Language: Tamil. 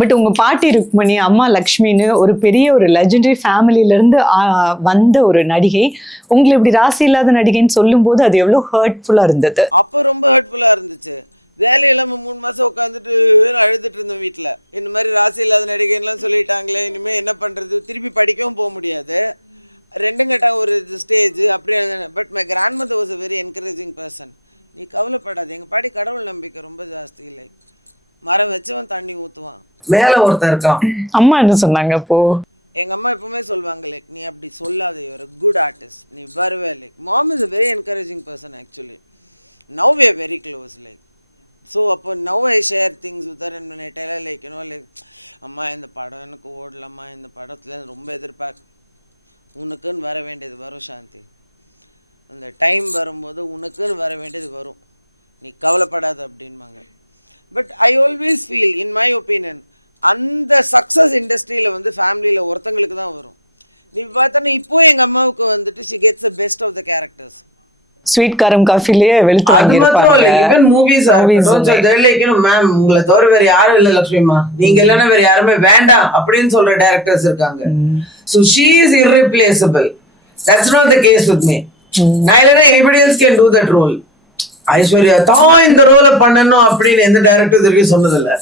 பட் உங்க பாட்டி ருக்மணி, அம்மா லக்ஷ்மின்னு ஒரு பெரிய ஒரு லெஜெண்டரி ஃபேமிலில இருந்து வந்த ஒரு நடிகை உங்களை இப்படி ராசி இல்லாத நடிகைன்னு சொல்லும் போது அது எவ்வளவு ஹர்ட்ஃபுல்லா இருந்தது? அப்போ ரொம்ப ஹர்ட்ஃபுல்லாக இருந்துச்சு. வேலையில்லாமல் 3 மாதம் உட்காந்துட்டு அழுதுட்டு இருந்தோம் வீட்டில். இந்த மாதிரி ராசி இல்லாத நடிகைன்னுலாம் சொல்லிட்டாங்களே, இனிமேல் என்ன பண்ணுறது, திருப்பி படிக்கவும் போக முடியாது. 2 கட்ட ஒரு ஸ்டேஜ் அப்படியே. But my grandmother was a very encouraging person. நீ கவலைப்படாது. எங்கள் பாட்டி கடவுள் நம்பிக்கை ரொம்ப ஜாஸ்தி. லைக் மரம் வச்சவன் தண்ணி ஊற்றுவான், மேலே ஒருத்தர் இருக்கான். அம்மா என்ன சொன்னாங்க அப்போ? எங்கள் அம்மா எப்பவுமே சொல்லுவாங்க, லைக் நீ அப்படி சொல்லாத, you are a good artist, நீ வருவே. Like mom is a very encouraging person actually. Now we are very close. Like so அப்போ now I share things with her and I tell her like you know like அம்மா இந்த படம் எனக்கு ஓடலம்மா, இந்த படத்தில் ரொம்ப எதிர்பார்க்க, உனக்குன்னு வர வேண்டியது வரும் சாந்தி, அந்த டைம் வரும்போது உனக்குன்னு வர வேண்டியது வரும், நீ கவலைப்படாத அப்படின்பாங்க. But I always feel, in my opinion, அந்த சக்ஸஸ் இண்டஸ்ட்ரியில் வந்து ஃபேமிலியில் ஒருத்தங்களுக்கு தான் வரும். நீ பார்த்தோன்னா இப்போ எங்கள் அம்மாவுக்கு வந்துட்டு she gets the best of the characters. Sweet காரம் காஃபிலேயே வெளுத்து அது மாத்திரம் இல்ல, ஈவன் மூவிஸ் மேம் உங்களை தவிர வேற யாரும் இல்ல லட்சுமிமா, நீங்க இல்லைன்னா வேற யாருமே வேண்டாம் அப்படின்னு சொல்ற டைரக்டர்ஸ் இருக்காங்க. So she is irreplaceable. That's not the case with me. நான் இல்லைன்னா anybody else can do that role. Aishwarya தான் இந்த ரோலை பண்ணணும் அப்படின்னு எந்த டைரக்டர் வரைக்கும் சொன்னதில்லை.